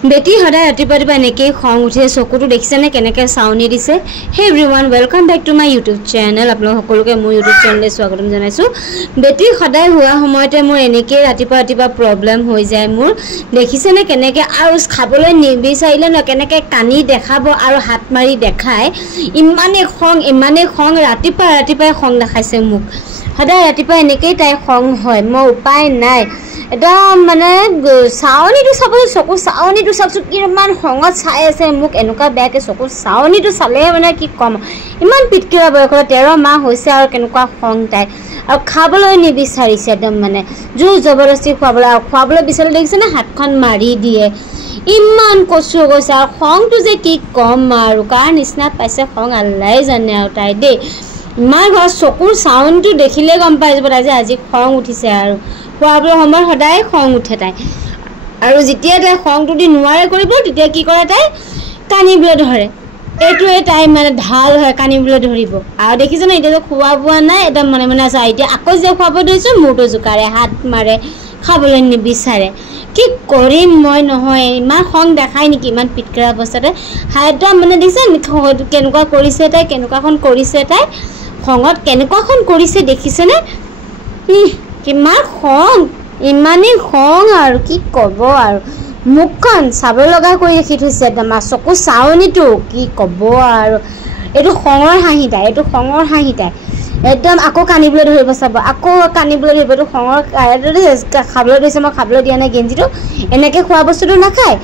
বেটি সদায় ৰাতিপুৱা এনেকৈ খং উঠে চকুটো দেখিছেনে কেনেকৈ চাউনি দিছে হে everyone welcome back to my YouTube channel আপোনালোক সকলোকে মোৰ ইউটিউব চেনেলে স্বাগতম জনাইছোঁ বেটি সদায় হোৱা সময়তে মোৰ এনেকৈ ৰাতিপুৱা প্ৰব্লেম হৈ যায় মোৰ দেখিছেনে কেনেকৈ আৰু খাবলৈ নিবিচাৰিলে ন কেনেকৈ কানি দেখাব আৰু হাত মাৰি দেখায় ইমানেই খং ৰাতিপুৱাই খং দেখাইছে মোক সদায় ৰাতিপুৱা এনেকৈ তাই খং হয় মই উপায় নাই একদম মানে চাউনিটো চাব চকু চাউনিটো চাওকচোন কিমান খঙত চাই আছে মোক এনেকুৱা বেয়াকৈ চকু চাউনিটো চালে মানে কি ক'ম ইমান পিটকিৰা বয়সত 13 মাহ হৈছে আৰু কেনেকুৱা খং তাই আৰু খাবলৈ নিবিচাৰিছে একদম মানে জোৰ জবৰদস্তি খুৱাবলৈ বিচাৰিলে দেখিছেনে হাতখন মাৰি দিয়ে ইমান কচু গৈছে আৰু খংটো যে কি ক'ম আৰু কাৰ নিচিনা পাইছে খং আল্লাই জানে আৰু তাই দেই ইমান ঘৰত চকুৰ চাউনটো দেখিলে গম পাই যাব তাই যে আজি খং উঠিছে আৰু খোৱাবৰ সময়ত সদায় খং উঠে তাই আৰু যেতিয়া তাই খংটো দি নোৱাৰে কৰিব তেতিয়া কি কৰে তাই কানিবলৈ ধৰে এইটোৱে তাই মানে ঢাল হয় কানিবলৈ ধৰিব আৰু দেখিছেনে এতিয়া যে খোৱা বোৱা নাই একদম মনে আছে এতিয়া আকৌ যে খুৱাব ধৰিছোঁ মূৰটো জোকাৰে হাত মাৰে খাবলৈ নিবিচাৰে কি কৰিম মই নহয় ইমান খং দেখাই নেকি ইমান পিটকিৰা অৱস্থাতে একদম মানে দেখিছে কেনেকুৱা কৰিছে তাই খঙত কেনেকুৱাখন কৰিছে দেখিছেনে কিমান খং ইমানেই খং আৰু কি ক'ব আৰু মুখখন চাব লগা কৰি ৰাখি থৈছে একদম চকু চাউনিটো কি ক'ব আৰু এইটো খঙৰ হাঁহি তাই একদম আকৌ কানিবলৈ ধৰিব চাব আকৌ কানিবলৈ ধৰিব এইটো খঙৰ খাবলৈ ধৰিছে মই খাবলৈ দিয়া নাই গেঞ্জিটো এনেকৈ খোৱা বস্তুটো নাখায়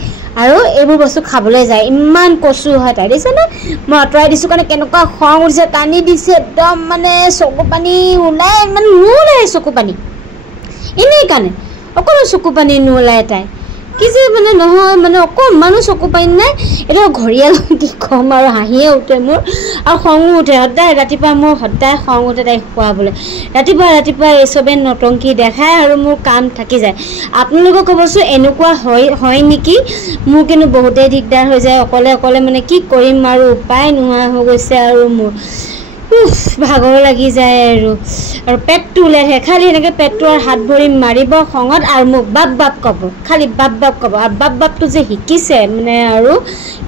আৰু এইবোৰ বস্তু খাবলৈ যায় ইমান কচু হয় তাই দেখিছেনে মই আঁতৰাই দিছোঁ কাৰণে কেনেকুৱা খং উঠিছে টানি দিছে একদম মানে চকু পানী ওলাই মানে নোলায় চকু পানী এনেই কাৰণে অকণো চকু পানী নোলায় তাই কি যে মানে নহয় মানে অকণমানো চকু পানী নাই এটা ঘৰিয়াল কি ক'ম আৰু হাঁহিয়ে উঠে মোৰ আৰু খঙো উঠে সদায় ৰাতিপুৱা মোৰ সদায় খং উঠে তাইক খুৱাবলৈ ৰাতিপুৱা এই চবে নটংকি দেখায় আৰু মোৰ কাম থাকি যায় আপোনালোকক ক'বচোন এনেকুৱা হয় নেকি মোৰ কিন্তু বহুতেই দিগদাৰ হৈ যায় অকলে মানে কি কৰিম আৰু উপায় নোহোৱা হৈ গৈছে আৰু মোৰ ভাগৰ লাগি যায় আৰু পেটটো ওলাই থাকে খালি এনেকৈ পেটটো আৰু হাত ভৰি মাৰিব খঙত আৰু মোক বাপ ক'ব খালি বাপ ক'ব আৰু বাপটো যে শিকিছে মানে আৰু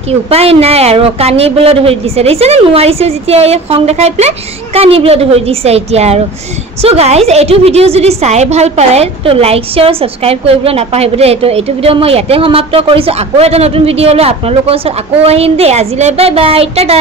কি উপায় নাই আৰু কানিবলৈ ধৰি দিছে দেখিছেনে নোৱাৰিছে যেতিয়া এই খং দেখাই পেলাই কানিবলৈ ধৰি দিছে এতিয়া আৰু চ' গাইজ এইটো ভিডিঅ' যদি চাই ভাল পালে তো লাইক শ্বেয়াৰ ছাবস্ক্ৰাইব কৰিবলৈ নাপাহৰিব দেই এইটো ভিডিঅ' মই ইয়াতে সমাপ্ত কৰিছোঁ আকৌ এটা নতুন ভিডিঅ' লৈ আপোনালোকৰ ওচৰত আকৌ আহিম দেই আজিলৈ বাই টাটা